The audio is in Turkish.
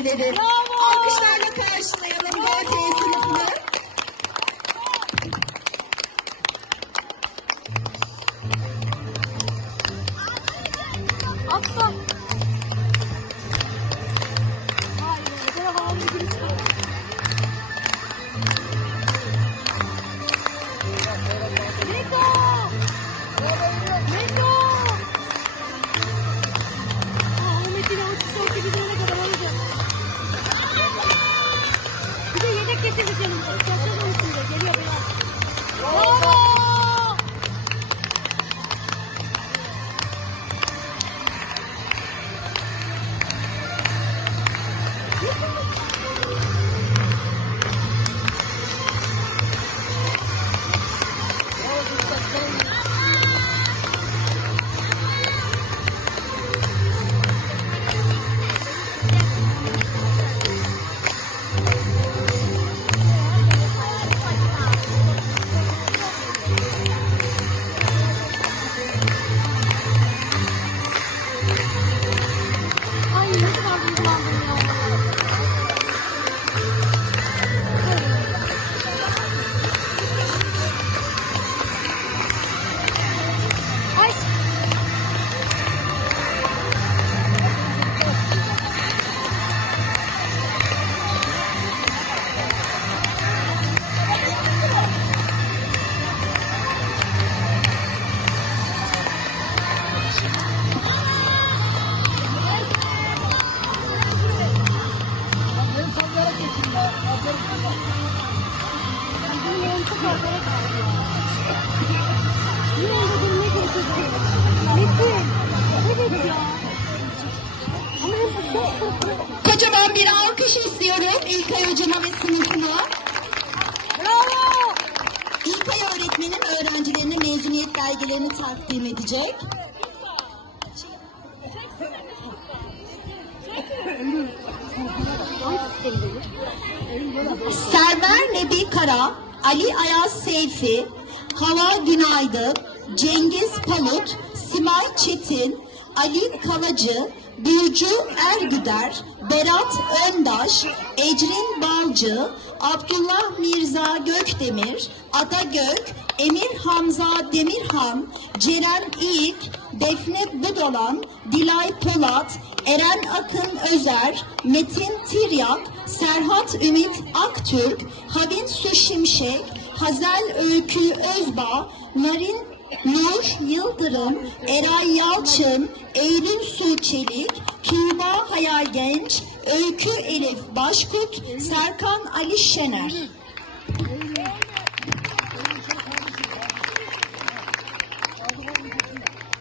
öğrencileri. Alkışlarla karşılayalım GT sınıfını. Atla. Kocaman bir alkış istiyorum İlkay hocama ve sınıfına. Bravo. İlkay öğretmenim öğrencilerine mezuniyet belgelerini takdim edecek. Server Nebi Kara, Ali Ayaz Seyfi, Hava Günaydın, Cengiz Palut, Simay Çetin, Ali Kalacı, Burcu Ergüder, Berat Öndaş, Ecrin Balcı, Abdullah Mirza Gökdemir, Ada Gök, Emir Hamza Demirhan, Ceren İlk, Defne Budalan, Dilay Polat, Eren Akın Özer, Metin Tiryak, Serhat Ümit Aktürk, Havin Su Şimşek, Hazel Öykü Özbağ, Narin Nur Yıldırım, Eray Yalçın, Eylül Su Çelik, Tuğba Hayal Genç, Öykü Elif Başkut, Serkan Ali Şener.